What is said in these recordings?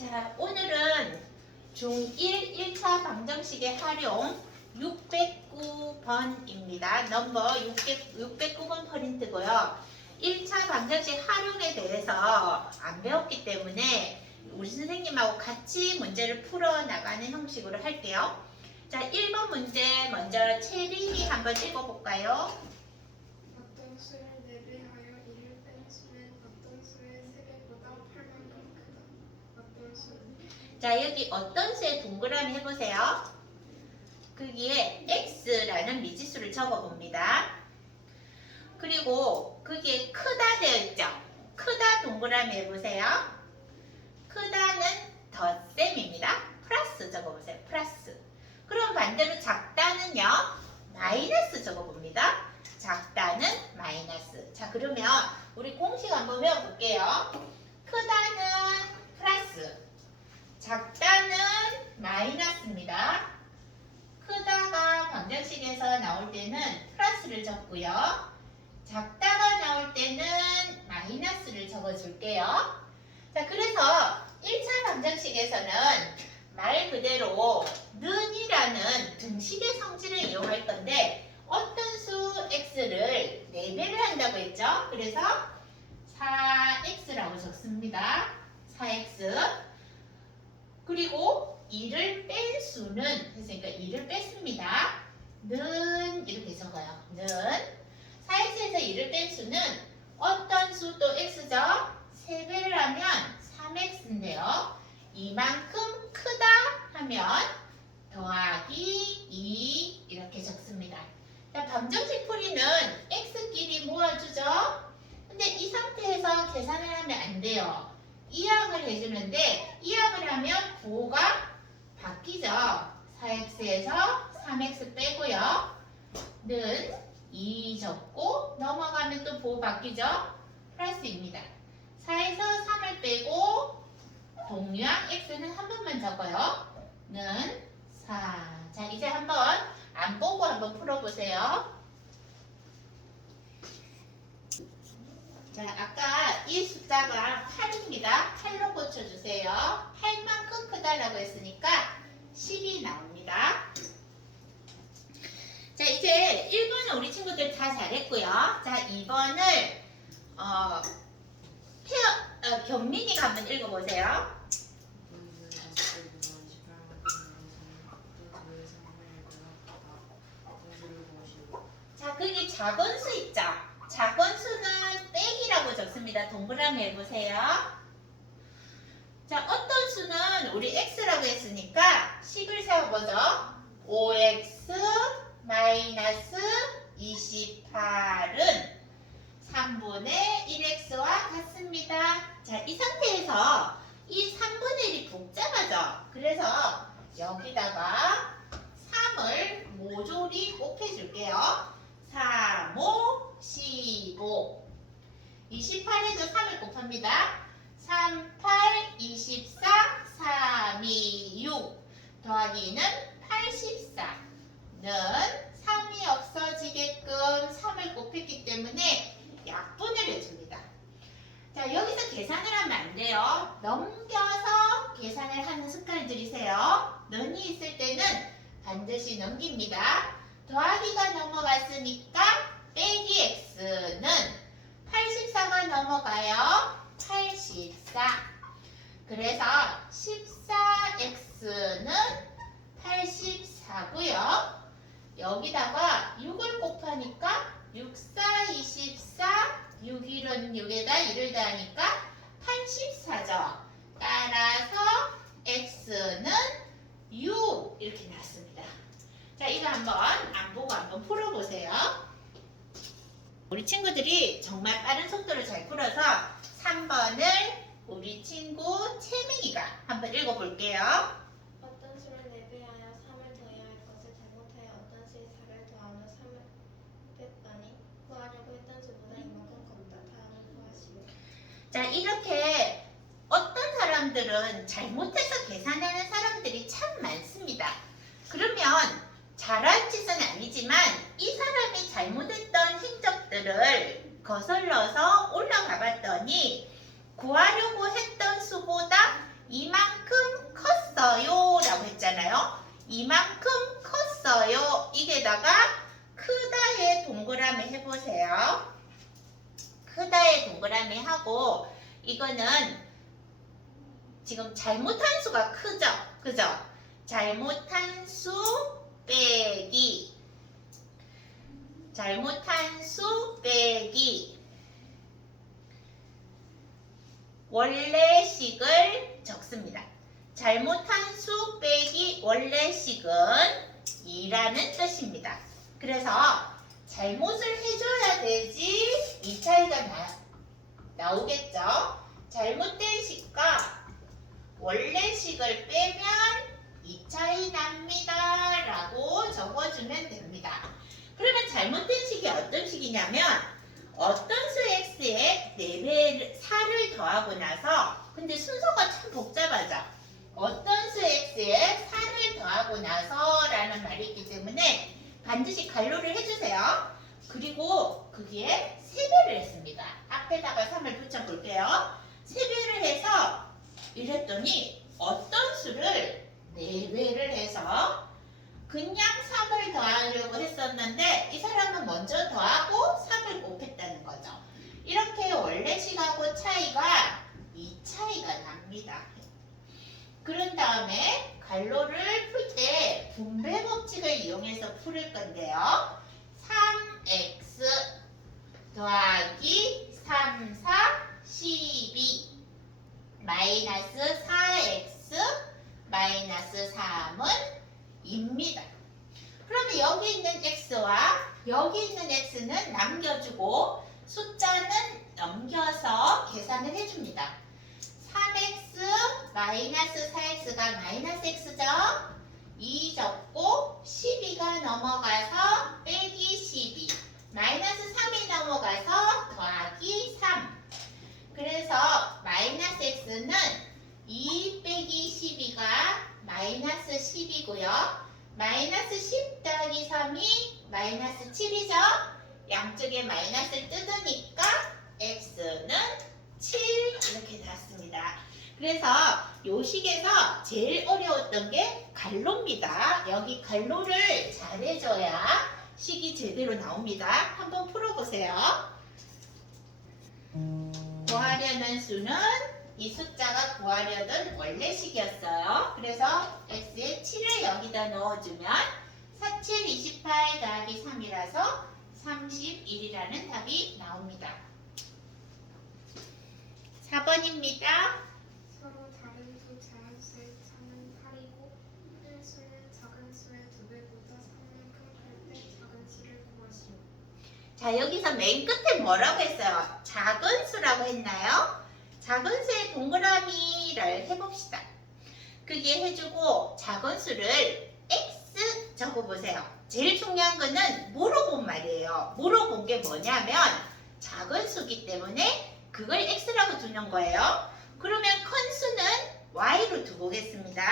자, 오늘은 중1 1차 방정식의 활용 609번입니다. 넘버 609번 퍼린트고요. 1차 방정식 활용에 대해서 안 배웠기 때문에 우리 선생님하고 같이 문제를 풀어나가는 형식으로 할게요. 자, 1번 문제 먼저 채린이 한번 읽어볼까요? 어떤 수를 4배하여 1을 뺀 수는 어떤 수의 3배보다 8만큼 크다. 어떤 수는 자, 여기 어떤 수에 동그라미 해보세요. 거기에 x라는 미지수를 적어봅니다. 그리고 거기에 크다 되어 있죠. 크다 동그라미 해보세요. 크다는 덧셈입니다. 플러스 적어보세요. 플러스. 그럼 반대로 작다는요. 마이너스 적어봅니다. 작다는 마이너스. 자, 그러면 우리 공식 한번 외워볼게요. 크다는 플러스, 작다는 마이너스입니다. 크다가 방정식에서 나올 때는 플러스를 적고요. 작다가 나올 때는 마이너스를 적어줄게요. 자, 그래서 1차 방정식에서는 말 그대로 는이라는 등식의 성질을 이용할 건데 어떤 수 x를 4배를 한다고 했죠? 그래서 4x라고 적습니다. 4x. 그리고 2를 뺀 수는 했으니까 2를 뺐습니다. 는 이렇게 적어요. 는 4x에서 2를 뺀 수는 어떤 수 또 x죠? 3배를 하면 3x인데요. 이만큼 크다 하면 더하기 2 이렇게 적습니다. 자, 방정식 풀이는 x끼리 모아주죠. 근데 이 상태에서 계산을 하면 안 돼요. 이항을 해주는데 이항을 하면 부호가 바뀌죠. 4x에서 3x 빼고요. 는 2 적고 넘어가면 또 부호 바뀌죠. 플러스입니다. 4에서 3을 빼고 동류항 x는 한 번만 적어요. 는 4. 자, 이제 한번 안 보고 한번 풀어보세요. 자, 아까 이 숫자가 8입니다. 8로 고쳐주세요. 8만큼 크다라고 했으니까 10이 나옵니다. 자, 이제 1번은 우리 친구들 다 잘했고요. 자, 2번을 경민이가 한번 읽어보세요. 자, 거기 작은 수 있죠? 작은 수는 빼기라고 적습니다. 동그라미 해보세요. 자, 어떤 수는 우리 x라고 했으니까 10을 세워보죠. 5x 마이너스 28은 3분의 1x와 같습니다. 자, 이 상태에서 이 3분의 1이 복잡하죠? 그래서 여기다가 3을 모조리 곱해줄게요. 3, 5, 15. 28에도 3을 곱합니다. 3, 8, 24, 3, 2, 6. 더하기는 84는 3이 없어지게끔 3을 곱했기 때문에 약분을 해줍니다. 자, 여기서 계산을 하면 안 돼요. 넘겨서 계산을 하는 습관을 들이세요. 는이 있을 때는 반드시 넘깁니다. 더하기가 넘어갔으니까 빼기 x는 84가 넘어가요. 84. 그래서 14x는 84고요. 여기다가 6을 곱하니까 6, 4, 24, 6, 1은 6에다 1을 더하니까 84죠. 따라서 x는 6 이렇게 나왔습니다. 자, 이거 한번 안 보고 한번 풀어보세요. 우리 친구들이 정말 빠른 속도로 잘 풀어서 3번을 우리 친구 채민이가 한번 읽어볼게요. 어떤 수를 4배하여 3을 더해야 할 것을 잘못하여 어떤 수의 4를 더한 후 3을 뺐더니 구하려고 했던 수보다 이만큼 컸다. 다음을 구하시오. 자, 이렇게 어떤 사람들은 잘못해서 계산하는 사람들이 참 많습니다. 그러면 잘한 짓은 아니지만 이 사람이 잘못했던 행적들을 거슬러서 올라가 봤더니 구하려고 했던 수보다 이만큼 그러면은 지금 잘못한 수가 크죠? 그죠? 잘못한 수 빼기 잘못한 수 빼기 원래식을 적습니다. 잘못한 수 빼기 원래식은 2라는 뜻입니다. 그래서 잘못을 해줘야 되지 이 차이가 나오겠죠? 잘못된 식과 원래식을 빼면 이 차이 납니다 라고 적어주면 됩니다. 그러면 잘못된 식이 어떤 식이냐면 어떤 수 x에 4배를 4를 더하고 나서 근데 순서가 참 복잡하죠. 어떤 수 x에 4를 더하고 나서 라는 말이 있기 때문에 반드시 갈로를 해주세요. 그리고 거기에 3배를 했습니다. 앞에다가 3을 붙여볼게요. 3배를 해서 이랬더니 어떤 수를 4배를 해서 그냥 3을 더하려고 했었는데 이 사람은 먼저 더하고 3을 곱했다는 거죠. 이렇게 원래식하고 차이가 이 차이가 납니다. 그런 다음에 갈로를 풀 때 분배 법칙을 이용해서 풀을 건데요. 3x 더하기 3, 4, 12 마이너스 4x 마이너스 3은 입니다. 그러면 여기 있는 x와 여기 있는 x는 남겨주고 숫자는 넘겨서 계산을 해줍니다. 3x 마이너스 4x가 마이너스 x죠? 2 적고 12가 넘어가서 빼기 12 마이너스 3이 넘어가서 더하기 3 그래서 마이너스 x는 2 빼기 12가 마이너스 10이고요. 마이너스 10 더하기 3이 마이너스 7이죠. 양쪽에 마이너스를 뜯으니까 x는 7 이렇게 나왔습니다. 그래서 요 식에서 제일 어려웠던 게 갈로입니다. 여기 갈로를 잘해줘야 식이 제대로 나옵니다. 한번 풀어보세요. 구하려는 수는 이 숫자가 구하려던 원래식이었어요. 그래서 x에 7을 여기다 넣어주면 4, 7, 28 더하기 3이라서 31이라는 답이 나옵니다. 4번입니다. 서로 다른 두 자연수의 차는 8이고 큰 수는 작은 수의 2배보다 3만큼 클 때 작은 수를 구하시오. 자, 여기서 맨 끝에 뭐라고 했어요? 작은 수라고 했나요? 작은 수의 동그라미를 해봅시다. 그게 해주고 작은 수를 x 적어보세요. 제일 중요한 거는 물어본 말이에요. 물어본 게 뭐냐면 작은 수기 때문에 그걸 x라고 두는 거예요. 그러면 큰 수는 y로 두보겠습니다.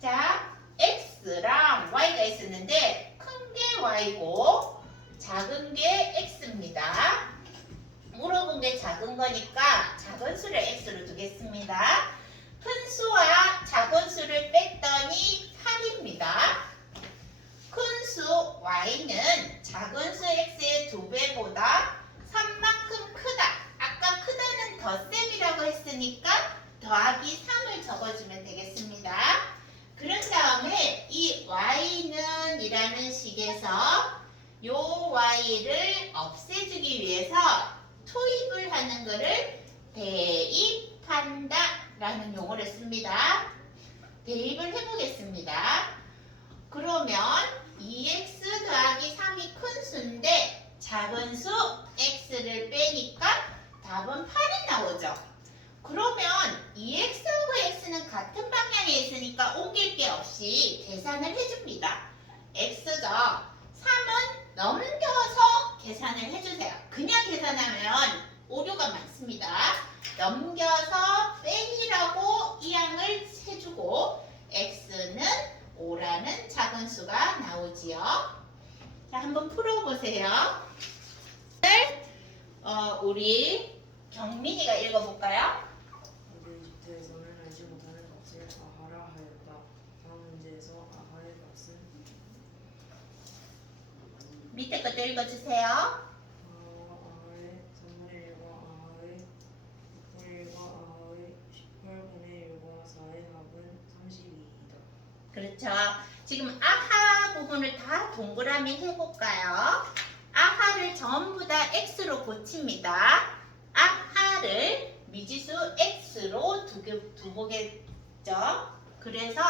자, x랑 y가 있었는데 큰 게 y고 작은 게 x입니다. 물어본 게 작은 거니까 작은 수를 x로 두겠습니다. 큰 수와 작은 수를 뺐더니 8입니다. 큰 수 y는 작은 수 x의 2배보다 3만큼 크다. 아까 크다는 덧셈이라고 했으니까 더하기 3을 적어주면 되겠습니다. 그런 다음에 이 y는 이라는 식에서 요 y를 없애주기 위해서 투입을 하는 것을 대입한다 라는 용어를 씁니다. 대입을 해보겠습니다. 그러면 2x 더하기 3이 큰 수인데 작은 수 x를 빼니까 답은 8이 나오죠. 그러면 2x하고 x는 같은 방향에 있으니까 옮길 게 없이 계산을 해줍니다. x죠. 3은 넘겨서 계산을 해주세요. 그냥 계산하면 오류가 많습니다. 넘겨서 빼기라고 이 양을 세주고 x는 5라는 작은 수가 나오지요. 자, 한번 풀어보세요. 우리 경민이가 읽어볼까요? 이집트에서는 알지 못하는 값을 아하라 하였다. 다음 문제에서 아하의 값은 밑에 것도 읽어주세요. 아하의 3분의 1과 아하의 6분의 1과 그렇죠. 지금 아하 부분을 다 동그라미 해볼까요? 아하를 전부 다 x로 고칩니다. 아하를 미지수 x로 두보겠죠. 그래서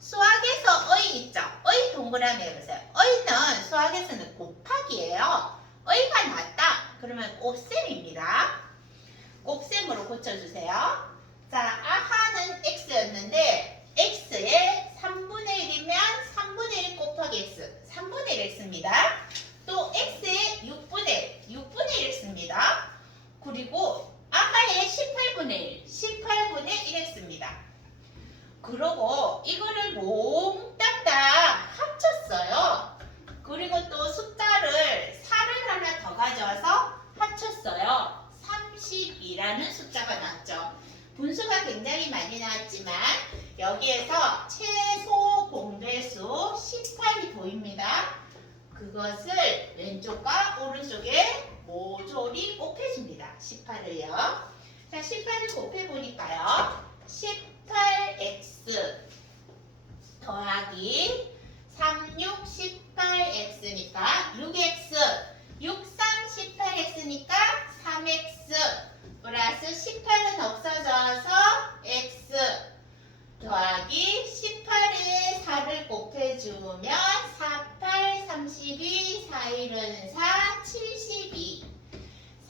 수학에서 의 있죠. 의 동그라미 해보세요. 의는 수학에서는 곱하기예요. 의가 낮다. 그러면 곱셈입니다. 곱셈으로 고쳐주세요. 자, 아하는 x였는데 x의 3분의 1이면 3분의 1 곱하기 x, 3분의 1 x입니다. 또 x의 6분의 1x입니다. 그리고 아하의 18분의 1, 18분의 1 x입니다. 그러고 이거를 몽땅 다 합쳤어요. 그리고 또 숫자를 4를 하나 더 가져와서 합쳤어요. 32라는 숫자가 나왔죠. 분수가 굉장히 많이 나왔지만 여기에서 최소 공배수 18이 보입니다. 그것을 왼쪽과 오른쪽에 모조리 곱해줍니다. 18을요. 자, 18을 곱해보니까요. 18x 더하기 36, 18x니까 6x, 63, 18x니까 3x 플러스 18은 없어져서 x 더하기 18에 4를 곱해주면 48, 32, 4, 1은 4, 72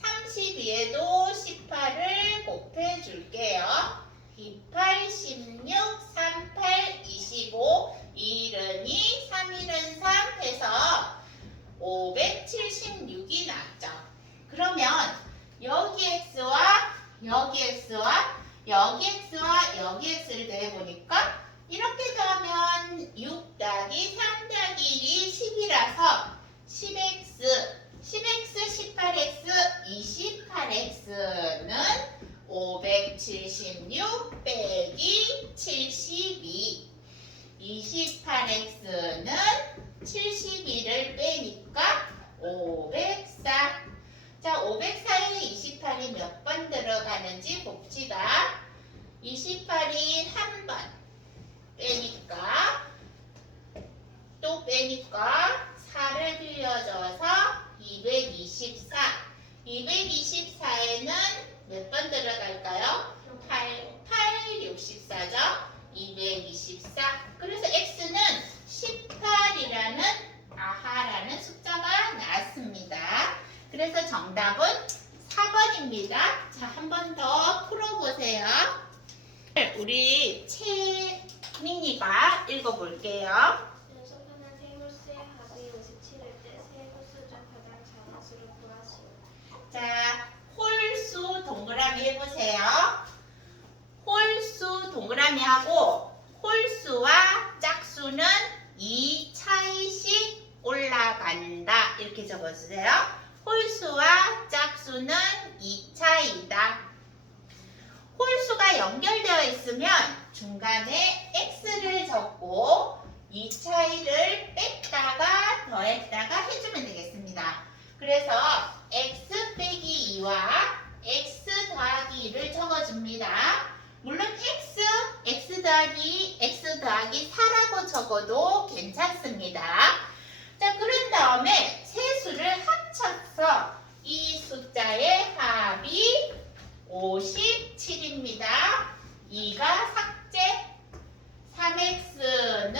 32에도 18을 곱해줄게요. 28, 16, 38, 25 1은 2, 3, 1은 3 해서 576이 나왔죠. 그러면 여기 x와 여기 x와 여기 x와 여기 x를 더해보니까 이렇게 더하면 6 더하기 3 더하기 1이 10이라서 10x, 10x, 18x, 28x는 576 빼기 72 28x는 72를 빼니까 504. 자, 504에 28이 몇 번 들어가는지 봅시다. 28이 한 번 빼니까 또 빼니까 4를 빌려줘서 224. 224에는 몇 번 들어갈까요? 8, 64죠? 224. 그래서 x는 18이라는 아하라는 숫자가 나왔습니다. 그래서 정답은 4번입니다. 자, 한 번 더 풀어보세요. 우리 채민이가 읽어볼게요. 연속하는 세 홀수의 합이 57일 때 세 홀수 중 가장 작은 수를 구하시오. 자, 홀수 동그라미 해보세요. 홀수 동그라미 하고 홀수와 짝수는 2차이씩 올라간다. 이렇게 적어주세요. 홀수와 짝수는 2차이다. 홀수가 연결되어 있으면 중간에 x를 적고 2차이를 뺐다가 더했다가 해주면 되겠습니다. 그래서 x 빼기 2와 x 더하기 2를 적어줍니다. 물론 x 더하기 4라고 적어도 괜찮습니다. 자, 그런 다음에 세 수를 합쳐서 이 숫자의 합이 57입니다. 2가 삭제, 3x는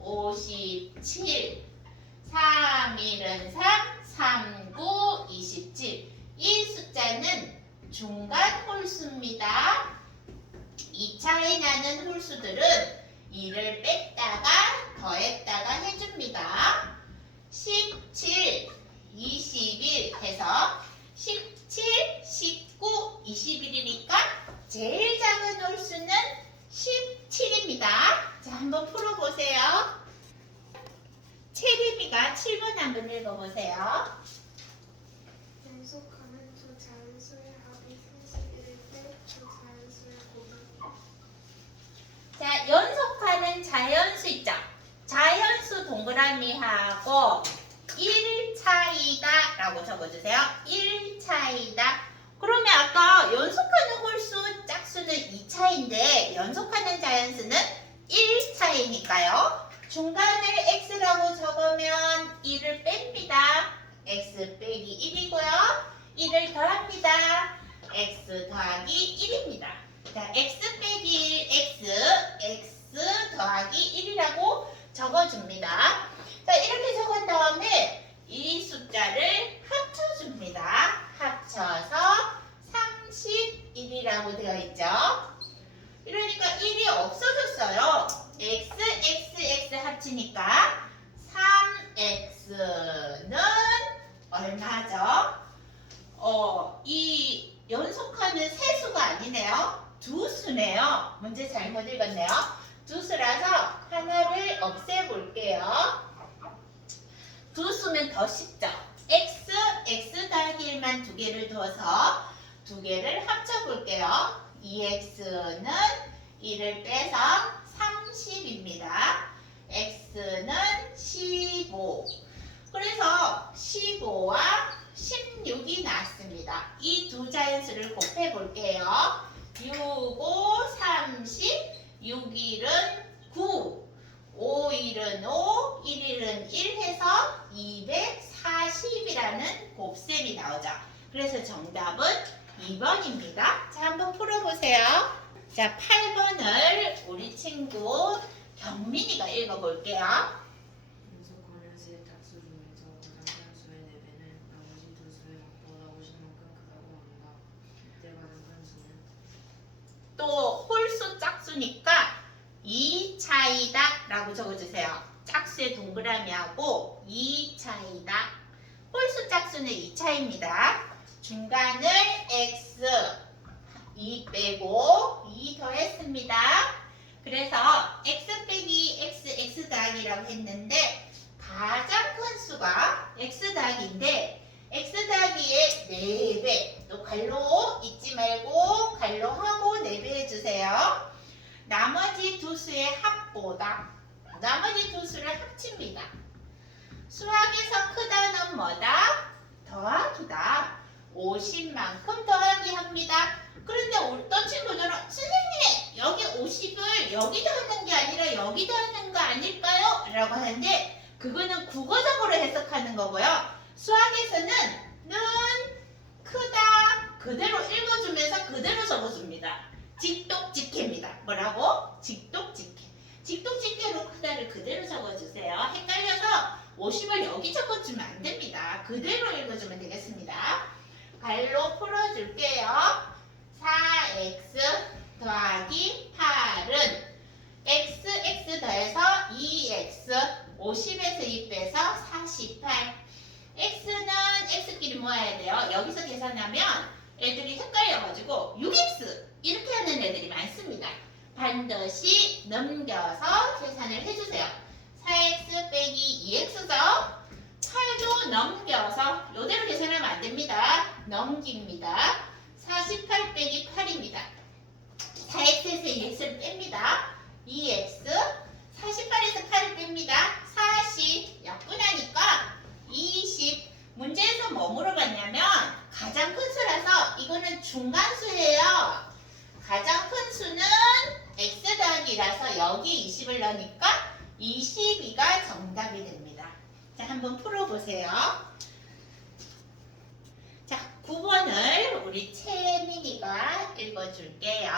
57, 3, 1은 3, 3, 9, 27. 이 숫자는 중간 홀수입니다. 2차이 나는 홀수들은 2를 뺐다가 더했다가 해줍니다. 17, 21 해서 17, 19, 21이니까 제일 작은 홀수는 17입니다. 자, 한번 풀어보세요. 채림이가 7번 한번 읽어보세요. 연속하는 두 자연수의 합이 31일 때 두 자연수의 곱하기. 자, 연속하는 자연수 있죠? 자연수 동그라미하고 1차이다 라고 적어주세요. 1차이다. 그러면 아까 연속하는 홀수 짝수는 2차인데 연속하는 자연수는 1차이 1차이니까요. 중간을 x라고 적으면 1을 뺍니다. x 빼기 1이고요. 1을 더합니다. x 더하기 1입니다. 자, x 빼기 1, x 더하기 1이라고 적어줍니다. 자, 이렇게 적은 다음에 이 숫자를 합쳐줍니다. 합쳐서 31이라고 되어 있죠. 이러니까 1이 없어졌어요. x 합치니까 3x는 얼마죠? 이 연속하는 세 수가 아니네요. 두 수네요. 문제 잘못 읽었네요. 두 수라서 하나를 없애볼게요. 두 수면 더 쉽죠. x 더하기 1만 두 개를 둬서 두 개를 합쳐볼게요. 2x는 1을 빼서 30입니다. x는 15. 그래서 15와 16이 나왔습니다. 이 두 자연수를 곱해볼게요. 6, 5, 30, 6, 1은 9, 5, 1은 5, 1, 1은 1 해서 240이라는 곱셈이 나오죠. 그래서 정답은 2번입니다. 자, 한번 풀어보세요. 자, 8번을 우리 친구 경민이가 읽어볼게요. 연속하는 세 짝수 중에서 가장 큰 수의 4배는 나머지 두 수의 합보다 50만큼 크다고 한다. 이때 가장 큰 수는 또 홀수 짝수니까 2차이다 라고 적어주세요. 짝수의 동그라미하고 2차이다. 홀수 짝수는 2차입니다. 중간을 x 2 빼고 2 더했습니다. 그래서 x 빼기 x 더하기라고 했는데 가장 큰 수가 x 더하기인데 x 더하기의 4배, 또 갈로 잊지 말고 갈로하고 4배 해주세요. 나머지 두 수의 합보다 나머지 두 수를 합칩니다. 수학에서 크다는 뭐다? 더하기다. 50만큼 더하기 합니다. 그런데 어떤 친구들은 선생님 여기 50을 여기 더하는 게 아니라 여기 더하는 거 아닐까요? 라고 하는데 그거는 국어적으로 해석하는 거고요. 수학에서는 는 크다 그대로 읽어주면서 그대로 적어줍니다. 직독직해입니다. 뭐라고? 직독직해. 직독직해로 크다를 그대로 적어주세요. 헷갈려서 50을 여기 적어주면 안 됩니다. 그대로 읽어주면 되겠습니다. 갈로 풀어줄게요. 4x 더하기 8은 x 더해서 2x 50에서 2 빼서 48 x는 x끼리 모아야 돼요. 여기서 계산하면 애들이 헷갈려가지고 6x 이렇게 하는 애들이 많습니다. 반드시 넘겨서 계산을 해주세요. 4x 빼기 2x죠. 8도 넘겨서 이대로 계산하면 안 됩니다. 넘깁니다. 48 빼기 8입니다. 4x에서 2x를 뺍니다. 2x 48에서 8을 뺍니다. 40 약분하니까 20 문제에서 뭐 물어봤냐면 가장 큰 수라서 이거는 중간수예요. 가장 큰 수는 x 더하기라서 여기 20을 넣으니까 22가 정답이 됩니다. 자, 한번 풀어보세요. 자, 9번을 우리 채민이가 읽어줄게요.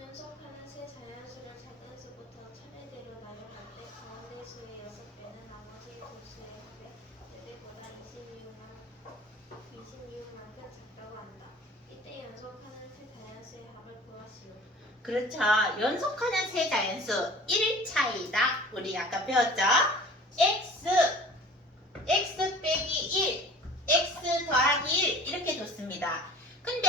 연속하는 세 자연수를 작은 수부터 차례대로 나열할 때 가운데 수의 6배는 나머지 두 수의 합의 4배보다 26만큼 작다고 한다. 이때 연속하는 세 자연수의 합을 구하시오. 그렇죠. 연속하는 세 자연수 1차이다. 우리 아까 배웠죠? x 빼기 1, x 더하기 1 이렇게 뒀습니다. 근데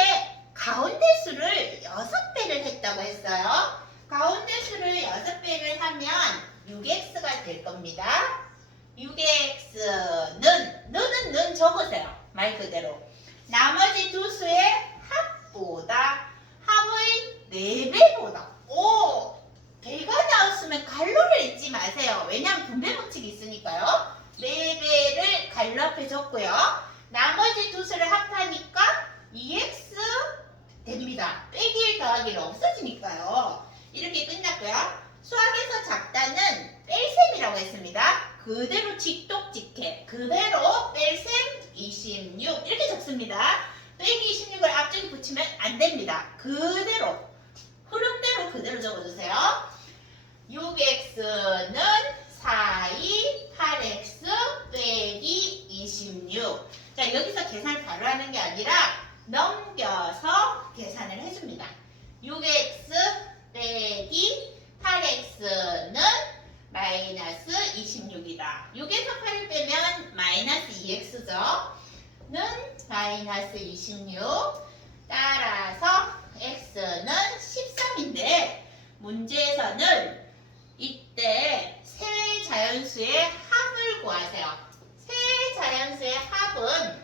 가운데 수를 6배를 했다고 했어요. 가운데 수를 6배를 하면 6x가 될 겁니다. 6x는 는 적으세요. 말 그대로. 나머지 두 수의 합보다 합의 4배보다 배가 나왔으면 갈로를 잊지 마세요. 왜냐하면 분배 법칙이 있으니까요. 4배를 갈로 앞에 줬고요. 나머지 두 수를 합하니까 2x 됩니다. 빼기 1 더하기 1 없어지니까요. 이렇게 끝났고요. 수학에서 작다는 뺄셈이라고 했습니다. 그대로 직독직해. 그대로 뺄셈 26 이렇게 적습니다. 빼기 26을 앞쪽에 붙이면 안 됩니다. 그대로 흐름대로 그대로 적어주세요. 6x는 4이 8x 빼기 26. 자, 여기서 계산을 바로 하는 게 아니라 넘겨서 계산을 해줍니다. 6x 빼기 8x는 마이너스 26이다. 6에서 8을 빼면 마이너스 2x죠. 는 마이너스 26. 따라서 x는 13인데 문제에서는 이때 세 자연수의 합을 구하세요. 세 자연수의 합은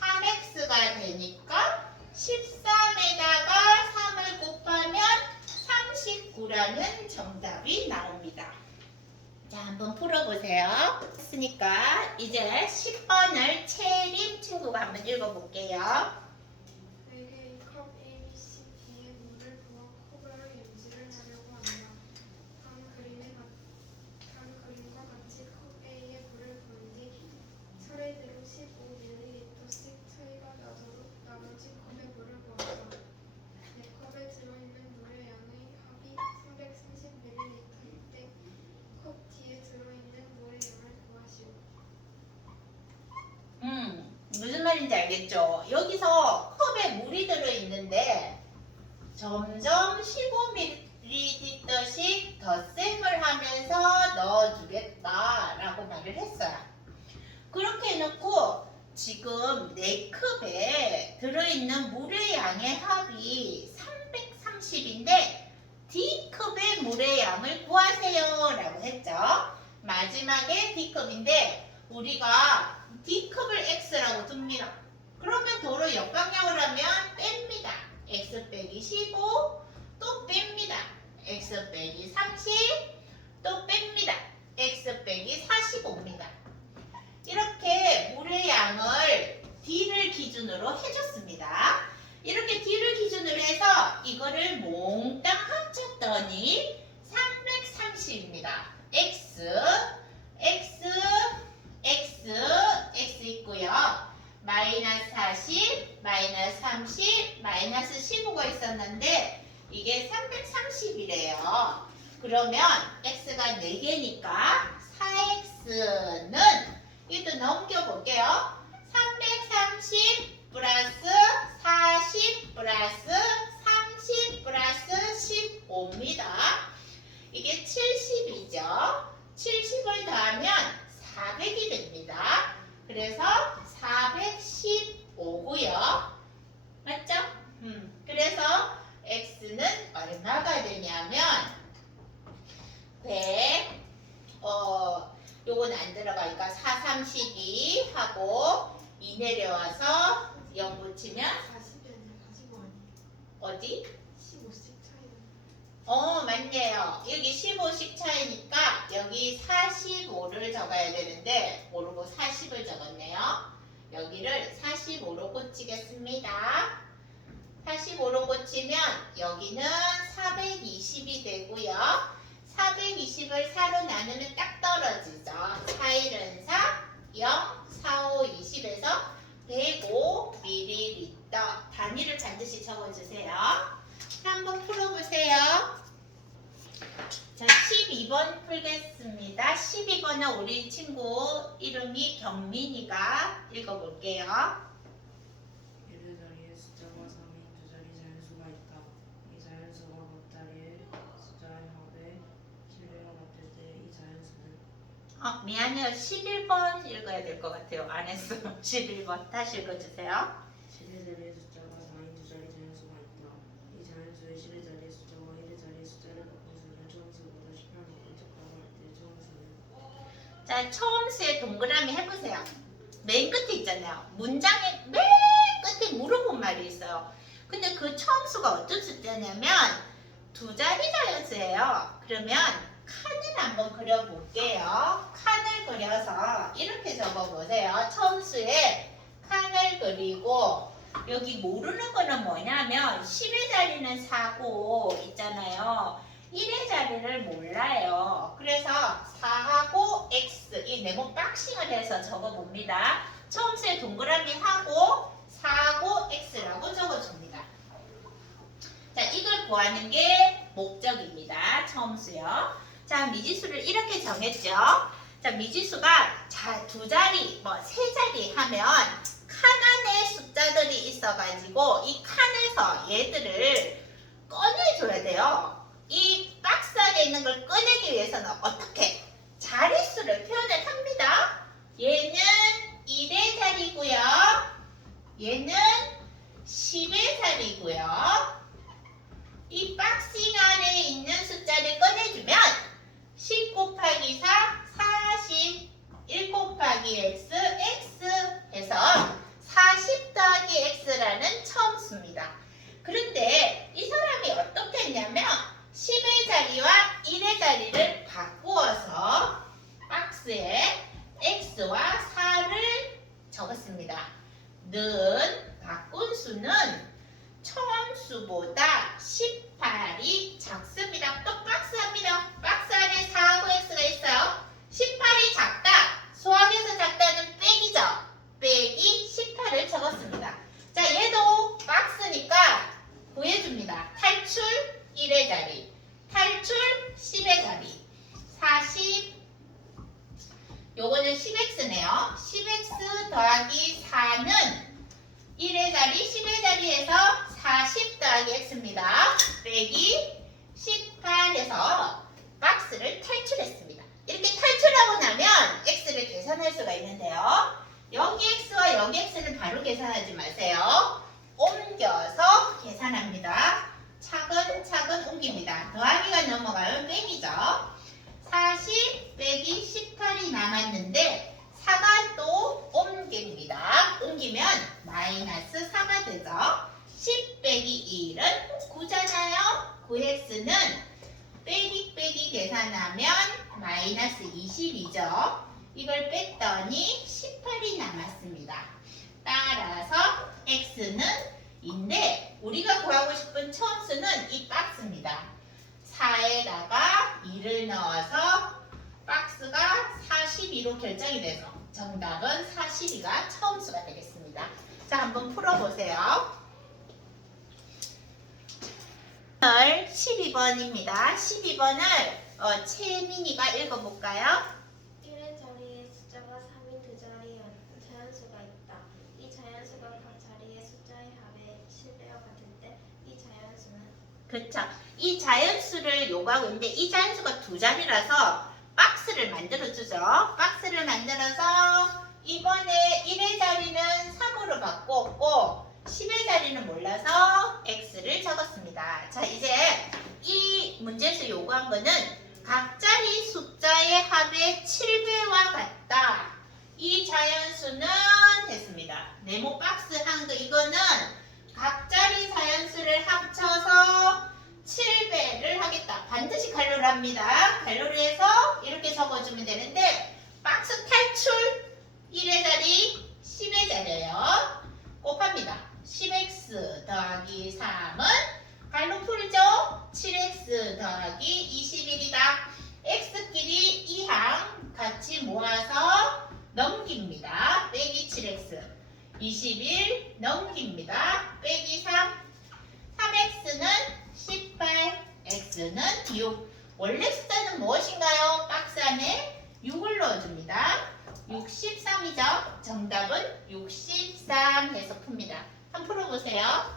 3x가 되니까 13에다가 3을 곱하면 39라는 정답이 나옵니다. 자, 한번 풀어보세요. 했으니까 이제 10번을 채림친구가 한번 읽어볼게요. 4개의 컵 A, B, C, D에 물을 부어 컵을 염지를 하려고 한다. 다음 그림과 같이 컵 A에 물을 부은 뒤 차례대로 15ml씩 차이가 나도록 나머지 컵에 물을 부었다. 4컵에 들어있는 물의 양의 합이 430ml일 때 컵 D에 들어있는 물의 양을 구하시오. 무슨 말인지 알겠죠? 여기서 컵에 물이 들어있는데 점점 15ml씩 덧셈을 하면서 넣어주겠다라고 말을 했어요. 그렇게 해놓고 지금 4컵에 들어있는 물의 양의 합이 330인데 D컵의 물의 양을 구하세요 라고 했죠. 마지막에 D컵인데 우리가 D컵을 X라고 둡니다. 그러면 도로 역방향을 하면 뺍니다. X 빼기 15, 또 뺍니다. X 빼기 30, 또 뺍니다. X 빼기 45입니다. 이렇게 물의 양을 D를 기준으로 해줬습니다. 이렇게 D를 기준으로 해서 이거를 몽땅 합쳤더니 330입니다. X, X, X, X 있고요. 마이너스 40, 마이너스 30, 마이너스 15가 있었는데 이게 330이래요. 그러면 X가 4개니까 4X는 이것도 넘겨볼게요. 330 플러스 40 플러스 30 플러스 15입니다. 이게 70이죠. 70을 더하면 400이 됩니다. 그래서 415고요. 맞죠? 그래서 X는 얼마가 되냐면 100 요건 안 들어가니까 432 하고 2 내려와서 0 붙이면 40이 아니라 45 아니에요? 어디? 15씩 차이 맞네요. 여기 15씩 차이니까 여기 45를 적어야 되는데 모르고 40을 적었네요. 여기를 45로 고치겠습니다. 45로 고치면 여기는 420이 되고요. 420을 4로 나누면 딱 떨어지죠. 4, 1은 4, 0, 4, 5, 20에서 105ml. 단위를 반드시 적어주세요. 한번 풀어보세요. 자, 12번 풀겠습니다. 12번은 우리 친구 이름이 경민이가 읽어볼게요. 1의 자리에 숫자가 3인 두 자리 자연수가 있다. 이 자연수가 곱다리의 숫자의 합에 실배가 같을 때 이 자연수는 미안해요. 11번 읽어야 될 것 같아요. 안 했어. 11번 다시 읽어주세요. 10의 자리에 숫자가 4인 두 자리 자연수가 있다. 이 자연수의 10의 자리의 숫자와 1의 자리의 숫자를 바꾼 수는 처음수보다 18만큼 적다고 할 때 처음수는 자, 처음수에 동그라미 해보세요. 맨 끝에 있잖아요. 문장의 맨 끝에 물어본 말이 있어요. 근데 그 처음수가 어떤 숫자냐면 두 자리 자연수예요. 그러면 칸을 한번 그려볼게요. 칸을 그려서 이렇게 적어보세요. 처음수에 칸을 그리고 여기 모르는 거는 뭐냐면 10의 자리는 4고 있잖아요. 1의 자리를 몰라요. 그래서 4하고 x 이 네모 박싱을 해서 적어봅니다. 처음에 동그라미 하고 4하고 x라고 적어줍니다. 자, 이걸 구하는 게 목적입니다. 처음 수요. 자, 미지수를 이렇게 정했죠. 자, 미지수가 두 자리, 세 자리 하면 칸 안에 숫자들이 있어가지고 이 칸에서 얘들을 꺼내줘야 돼요. 이 박스 안에 있는 걸 꺼내기 위해서는 어떻게? 자릿수를 표현을 합니다. 얘는 1의 자리고요. 얘는 10의 자리고요. 이 박싱 안에 있는 숫자를 꺼내주면 10 곱하기 4, 40, 1 곱하기 x, x 해서 40 더하기 x라는 처음수입니다. 그런데 이 사람이 어떻게 했냐면 10의 자리와 1의 자리를 바꾸어서 박스에 x와 4를 적었습니다. 는 바꾼 수는 처음 수보다 18이 작습니다. 또 박스합니다. 박스 안에 4하고 x가 있어요. 18이 작다. 수학에서 작다는 빼기죠. 빼기 18을 적었습니다. 자, 얘도 박스니까 구해줍니다. 탈출 1의 자리, 탈출 10의 자리, 40, 요거는 10x네요. 10x 더하기 4는 1의 자리, 10의 자리에서 40 더하기 x입니다. 빼기 18에서 박스를 탈출했습니다. 이렇게 탈출하고 나면 x를 계산할 수가 있는데요. 여기 x와 여기 x를 바로 계산하지 마세요. 옮겨서 계산합니다. 차근차근 옮깁니다. 더하기가 넘어가면 빼기죠. 40 빼기 18이 남았는데 4가 또 옮깁니다. 옮기면 마이너스 4가 되죠. 10 빼기 1은 9잖아요. 9x는 빼기 계산하면 마이너스 20이죠. 이걸 뺐더니 18이 남았습니다. 따라서 x는 인데 우리가 구하고 싶은 처음수는 이 박스입니다. 4에다가 2를 넣어서 박스가 42로 결정이 돼서 정답은 42가 처음수가 되겠습니다. 자, 한번 풀어보세요. 12번입니다. 12번을 채민이가 읽어볼까요? 1의 자리에 숫자가 3인 두 자리의 자연수가 있다. 이 자연수가 각 자리의 숫자의 합의 7배와 같을 때 이 자연수는 그렇죠. 이 자연수를 요구하고 있는데 이 자연수가 두 자리라서 박스를 만들어주죠. 박스를 만들어서 이번에 1의 자리는 3으로 바꾸었고 10의 자리는 몰라서 x를 적었습니다. 자, 이제 이 문제에서 요구한 거는 각 자리 숫자의 합의 7배와 같다. 이 자연수는 됐습니다. 네모 박스 한 거 이거는 각 자리 자연수를 합쳐서 7배를 하겠다. 반드시 갈로를 합니다. 갈로리에서 이렇게 적어주면 되는데 박스 탈출 1의 자리 10의 자리예요. 곱합니다. 10x 더하기 3은 갈로 풀죠. 7x 더하기 21이다. x끼리 2항 같이 모아서 넘깁니다. 빼기 7x 21 넘깁니다. 빼기 3 3x는 18 x는 6 원래 숫자는 무엇인가요? 박스 안에 6을 넣어줍니다. 63이죠. 정답은 63 해서 풉니다. 한번 풀어보세요.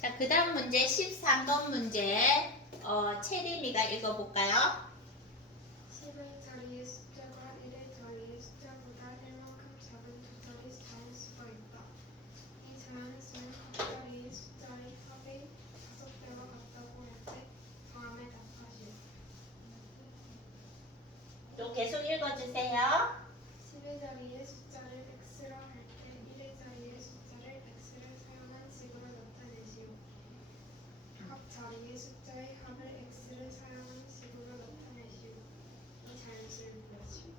자, 그 다음 문제 13번 문제 채림이가 읽어볼까요? 10의 자리의 숫자가 1의 자리의 숫자보다 1만큼 작은 두 자리 자연수가 있다. 이 자연수는 각 자리의 숫자의 합의 5배와 같다고 할 때 다음에 답하시오. 또 계속 읽어주세요. 10의 자리의 숫자를 x라 할 때 1의 자리의 숫자를 x를 사용한 식으로 나타내시오. 각 자리의 숫자의 합을 x를 사용한 식으로 나타내시오. 이 자연수를 구하시오.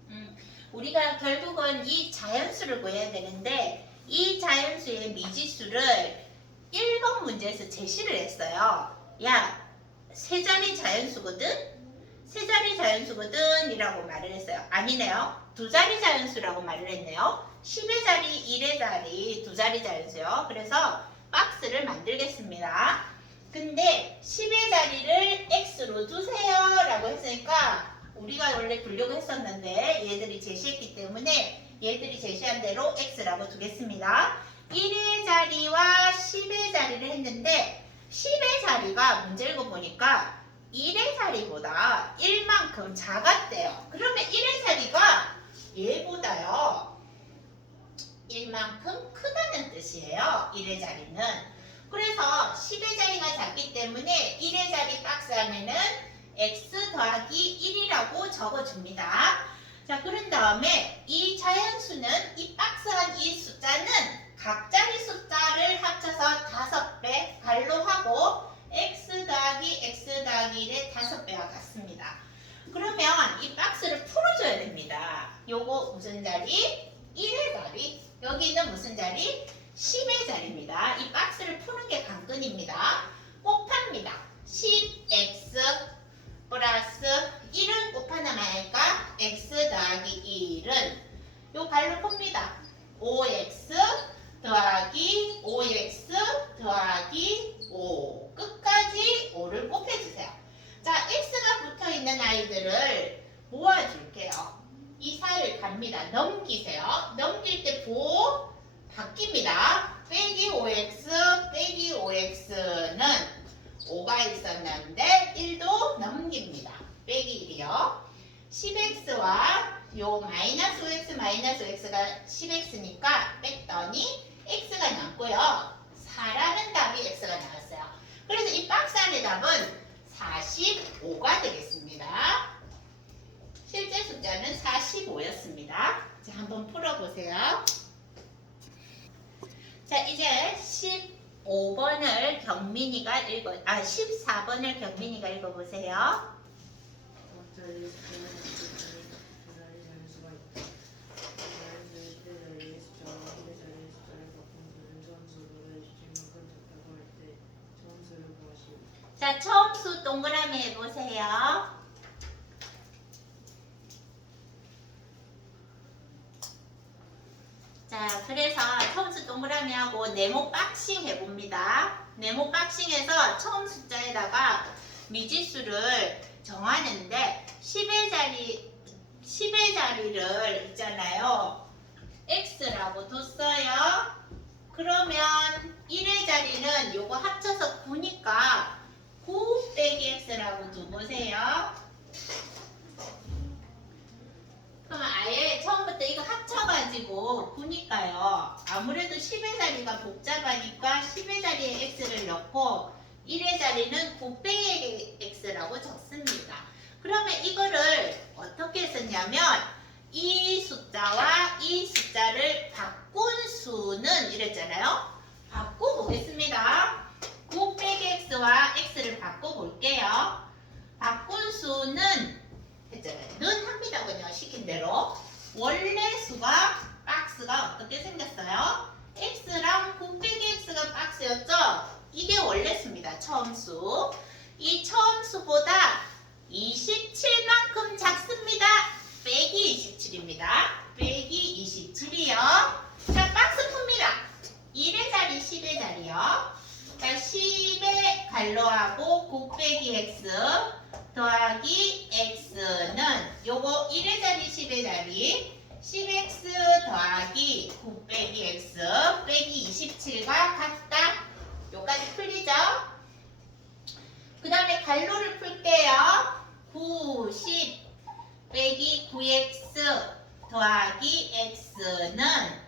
우리가 결국은 이 자연수를 구해야 되는데 이 자연수의 미지수를 1번 문제에서 제시를 했어요. 야, 세 자리 자연수거든? 세 자리 자연수거든 이라고 말을 했어요. 아니네요. 두 자리 자연수라고 말을 했네요. 10의 자리, 1의 자리, 두 자리 자연수요. 그래서 박스를 만들겠습니다. 근데 10의 자리를 x로 두세요 라고 했으니까 우리가 원래 두려고 했었는데 얘들이 제시했기 때문에 얘들이 제시한 대로 x라고 두겠습니다. 1의 자리와 10의 자리를 했는데 10의 자리가 문제 읽어보니까 1의 자리보다 1만큼 작았대요. 그러면 1의 자리가 얘보다요 1만큼 크다는 뜻이에요. 1의 자리는. 그래서 10의 자리가 작기 때문에 1의 자리 박스 안에는 x 더하기 1이라고 적어줍니다. 자, 그런 다음에 이 자연수는 이 박스 안 이 숫자는 각자리 숫자를 합쳐서 5배 발로 하고 x 더하기 x 더하기 1의 5배와 같습니다. 그러면 이 박스를 풀어줘야 됩니다. 요거 무슨 자리? 1의 자리. 여기는 무슨 자리? 10의 자리입니다. 이 박스를 푸는 게 관건입니다. 곱합니다. 10x 플러스 1을 곱하나만 하니까 x 더하기 1은 요 발로 풉니다. 5x 더하기 5x 더하기 5 끝까지 5를 곱해주세요. 자, x가 붙어있는 아이들을 모아줄게요. 이 사이를 갑니다. 넘기세요. 넘길 때 보 바뀝니다. 빼기 5x 빼기 5x는 5가 있었는데 1도 넘깁니다. 빼기 1이요. 10x와 요 마이너스 5x 마이너스 5x가 10x니까 뺐더니 x가 남고요. 4라는 답이 x가 나왔어요. 그래서 이 박스 안의 답은 45가 되겠습니다. 실제 숫자는 45였습니다. 자, 한번 풀어보세요. 자, 이제 15번을 경민이가 14번을 경민이가 읽어보세요. 각자리 숫자는 두 자리 자연수가 있다. 자연수의 10의 자리의 숫자와 1의 자리의 숫자를 바꾼 수는 처음수보다 27만큼 작다고 할 때 처음수를 구하시오. 자, 처음수 동그라미 해보세요. 자, 그래서 처음수 동그라미하고 네모 박싱 해봅니다. 네모 박싱해서 처음 숫자에다가 미지수를 정하는데 10의 자리를 있잖아요. x라고 뒀어요. 그러면 1의 자리는 요거 합쳐서 9니까 9 빼기 x라고 두보세요. 그럼 아예 처음부터 이거 합쳐가지고 9니까요. 아무래도 10의 자리가 복잡하니까 10의 자리에 x를 넣고 1의 자리는 9 빼기 x라고 적습니다. 그러면 이거를 어떻게 썼냐면 이 숫자와 이 숫자를 바꾼 수는 이랬잖아요. 바꿔보겠습니다. 9 빼기 x와 x를 바꿔볼게요. 바꾼 수는 했잖아요. 는 합니다. 그냥 시킨 대로. 원래 수가 박스가 어떻게 생겼어요? x랑 9 빼기 x가 박스였죠? 이게 원래 수입니다. 처음 수. 이 처음 수보다 27만큼 작습니다. 빼기 27입니다. 빼기 27이요. 자, 박스 풉니다. 1의 자리, 10의 자리요. 자, 10의 갈로하고 9 빼기 x 더하기 x는 요거 1의 자리 10의 자리 10x 더하기 9 빼기 x 빼기 27과 같다. 요까지 풀리죠? 그 다음에 갈로를 풀게요. 9, 10 빼기 9x 더하기 x는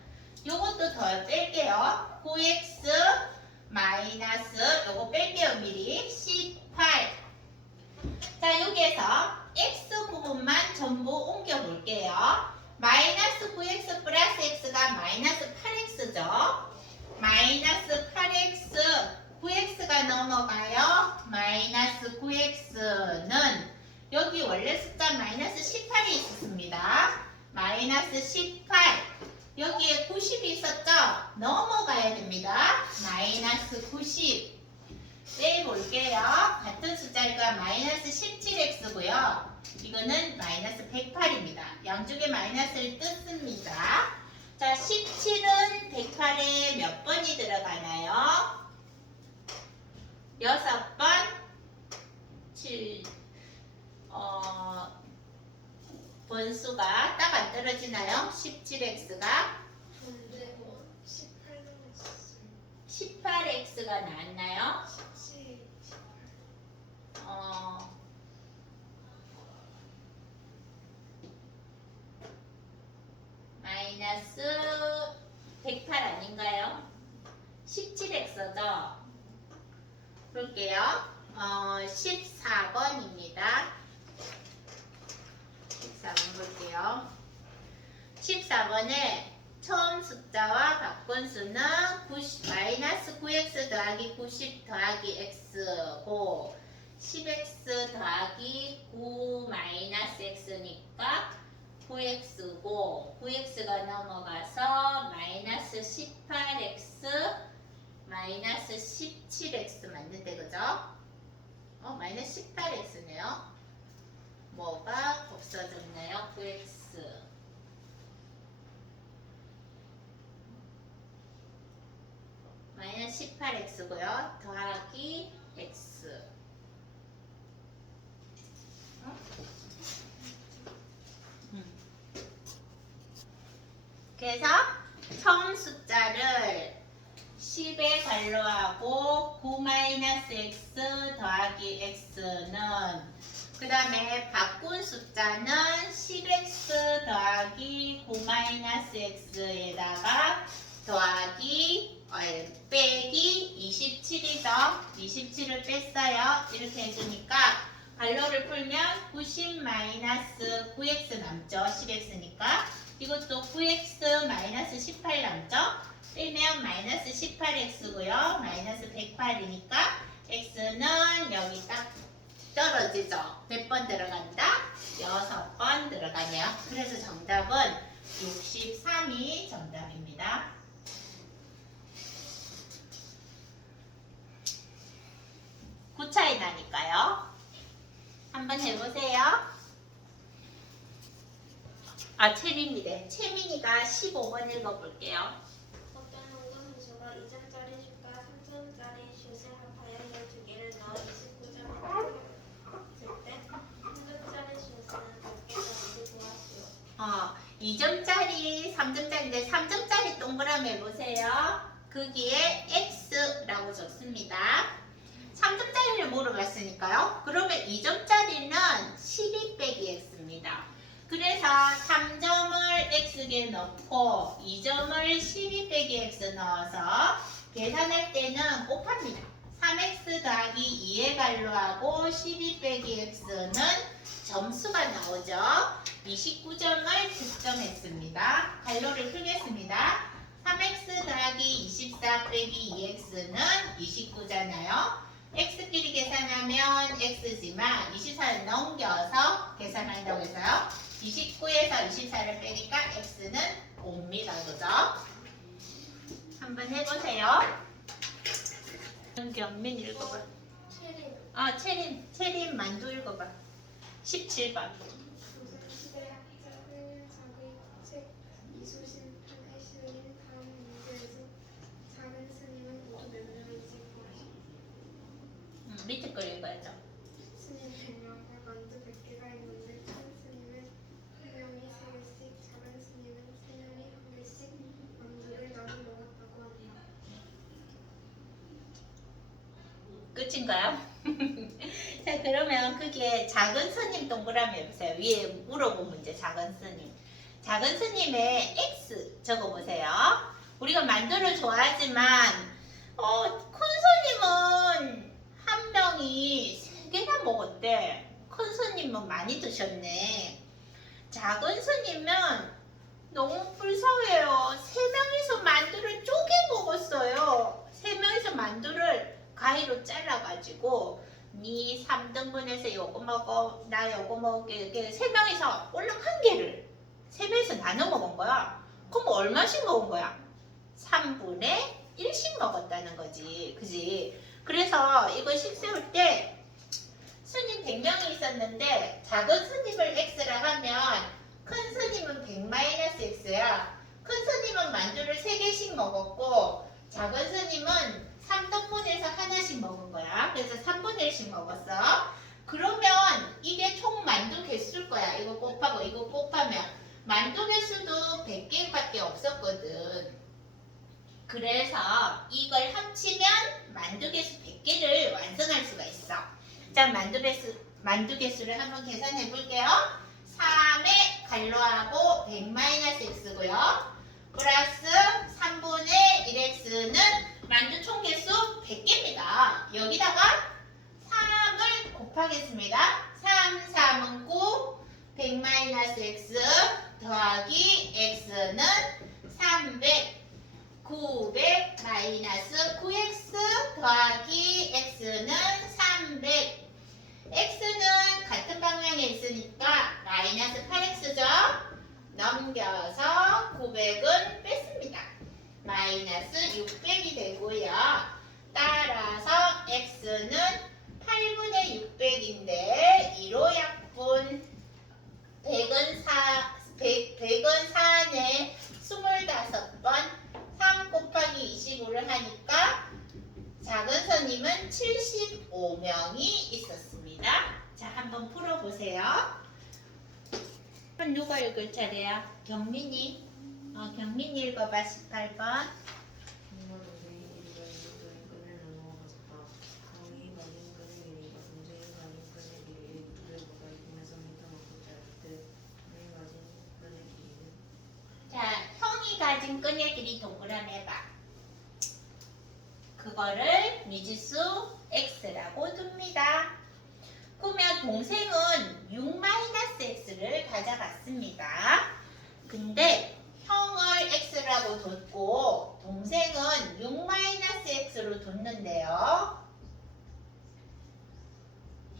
요것도 더 뺄게요. 9x 마이너스 요거 뺄게요. 미리 18. 자, 여기에서 x 부분만 전부 옮겨 볼게요. 마이너스 9x 플러스 x가 마이너스 8x죠. 마이너스 8x 9x가 넘어가요. 마이너스 9x는 여기 원래 숫자 마이너스 18이 있었습니다. 마이너스 18 여기에 90이 있었죠? 넘어가야 됩니다. 마이너스 90 빼볼게요. 같은 작은 숫자가 마이너스 17x고요. 이거는 마이너스 108입니다. 양쪽에 마이너스를 뜯습니다. 자, 17은 108에 몇 번이 들어가나요? 6번. 7. 번수가 딱 안 떨어지나요? 17x가 근데 18 나왔어요. 18x가 나왔나요? 17, 18. 마이너스 108 아닌가요? 17x죠? 볼게요. 14번입니다. 14번 볼게요. 14번에 처음 숫자와 바꾼 수는 마이너스 9x 더하기 90 더하기 x고 10x 더하기 9 마이너스 x니까 9x고 9x가 넘어가서 마이너스 18x 마이너스 17x 맞는데 그죠? 마이너스 18x네요. 뭐가 없어졌나요? 9x 마이너스 18x고요. 더하기 x 그래서 처음 숫자를 10에 관로하고 9-x 더하기 x는 그 다음에 바꾼 숫자는 10x 더하기 9-x에다가 더하기 빼기 27이죠. 27을 뺐어요. 이렇게 해주니까 관로를 풀면 90-9x 남죠. 10x니까 이것도 9x 마이너스 18 남죠. 빼면 마이너스 18x고요. 마이너스 108이니까 x는 여기 딱 떨어지죠. 몇 번 들어간다? 6번 들어가네요. 그래서 정답은 63이 정답입니다. 구 차이 나니까요. 한번 해보세요. 채민이래. 채민이가 15번 읽어볼게요. 어떤 농구 선수가 2점짜리 슛과 3점짜리 슛을 합하여 12개를 넣어 29점을 했을 때 3점짜리 슛은 몇 개 넣는지 구하시오. 2점짜리, 3점짜리인데 3점짜리 동그라미 해보세요. 거기에 x라고 줬습니다. 3점짜리를 물어봤으니까요. 그러면 2점짜리는 12 빼기 x입니다. 그래서 3점을 x에 넣고 2점을 12 빼기 x 넣어서 계산할 때는 곱합니다. 3x 더하기 2에 관로하고 12 빼기 x는 점수가 나오죠. 29점을 득점했습니다. 관로를 풀겠습니다. 3x 더하기 24 빼기 2x는 29잖아요. x끼리 계산하면 x지만 24를 넘겨서 계산한다고 해서요. 29에서 24를 빼니까 x는 5입니다. 그죠? 한번 해보세요. 경민 읽어봐. 체린 만두 읽어봐. 17번. 조선시대 학자 홍윤석의 책 이수신판에 실린 다음 문제에서 작은 스님은 모두 몇 명인지 구하시오. 밑에 거 읽어야죠. 스님 100명과 만두 100개가 있는데 큰 스님은 1명이 3개씩, 작은 스님은 3명이 1개씩 만두를 나눠 먹었다고 한다. 끝인가요? 자, 그러면 그게 작은 스님 동그라미 해보세요. 위에 물어본 문제 작은 스님. 작은 스님의 X 적어보세요. 우리가 만두를 좋아하지만 큰 스님은 한 명이 3개나 먹었대. 큰 스님은 많이 드셨네. 작은 스님은 너무 불쌍해요. 3명이서 만두를 쪼개 먹었어요. 3명이서 만두를 가위로 잘라가지고 니 3등분해서 요거 먹어 나 요거 먹을게 이렇게 3명이서 얼른 한 개를 3명이서 나눠 먹은 거야. 그럼 얼마씩 먹은 거야? 3분의 1씩 먹었다는 거지. 그지? 그래서 이거 식 세울 때 100명이 있었는데 작은 스님을 x라 하면 큰 스님은 100-x야. 큰 스님은 만두를 3개씩 먹었고 작은 스님은 3등분해서 하나씩 먹은 거야. 그래서 3분의 1씩 먹었어. 그러면 이게 총 만두 개수일 거야. 이거 곱하고 이거 곱하면 만두 개수도 100개밖에 없었거든. 그래서 이걸 합치면 만두 개수 100개를 완성할 수가 있어. 자, 만두 개수를 한번 계산해 볼게요. 3의 갈로하고 100-x고요. 플러스 3분의 1x는 만두 총 개수 100개입니다. 여기다가 3을 곱하겠습니다. 3, 3은 9, 100-x 더하기 x는 300, 900-9x 더하기 x는 300. x는 같은 방향에 있으니까 마이너스 8x죠. 넘겨서 900은 뺐습니다. 마이너스 600이 되고요. 따라서 x는 8분의 600인데 1호 약분 100은 4네 25번 3 곱하기 25를 하니까 작은 선임은 75명이 있었습니다. 자, 한번 풀어보세요. 누가 읽을 차례야? 경민이. 경민이 읽어봐. 18번. 정말 동생이 길이가 이것저것 끈을 나누어 가졌다. 형이 가진 끈의 길이가 동생이 가진 끈의 길이의 2배보다 2.3m만큼 짧을 때 형이 가진 끈의 길이는 자, 형이 가진 끈의 길이 동그라미 해봐. 그거를 미지수 x라고 둡니다. 그러면 동생은 6-x를 가져갔습니다. 근데 형을 x라고 뒀고 동생은 6-x로 뒀는데요.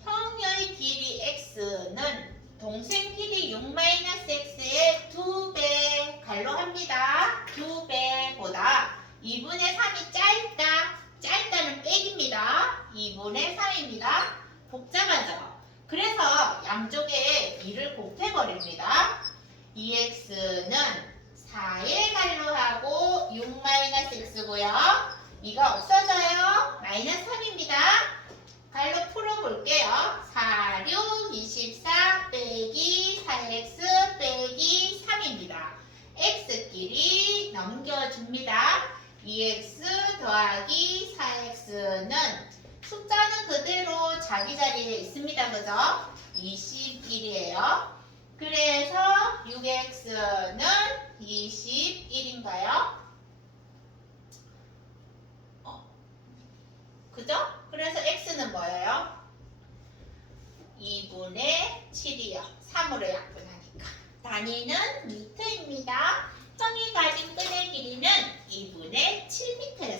형의 길이 x는 동생 길이 6-x의 2배 갈로합니다. 2배보다 2분의 3이 짧다. 짧다는 빼기입니다. 2분의 3입니다. 복잡하죠? 그래서 양쪽에 2를 곱해버립니다. 2x는 4의 갈로하고 6-x고요. 2가 없어져요. 마이너스 3입니다. 갈로 풀어볼게요. 4, 6, 24 빼기 4x 빼기 3입니다. x끼리 넘겨줍니다. 2x 더하기 4x는 숫자는 그대로 자기 자리에 있습니다. 그죠? 21이에요. 그래서 6x는 21인가요? 그죠? 그래서 x는 뭐예요? 2분의 7이요. 3으로 약분하니까. 단위는 미터입니다. 형이 가진 끈의 길이는 2분의 7m였어요.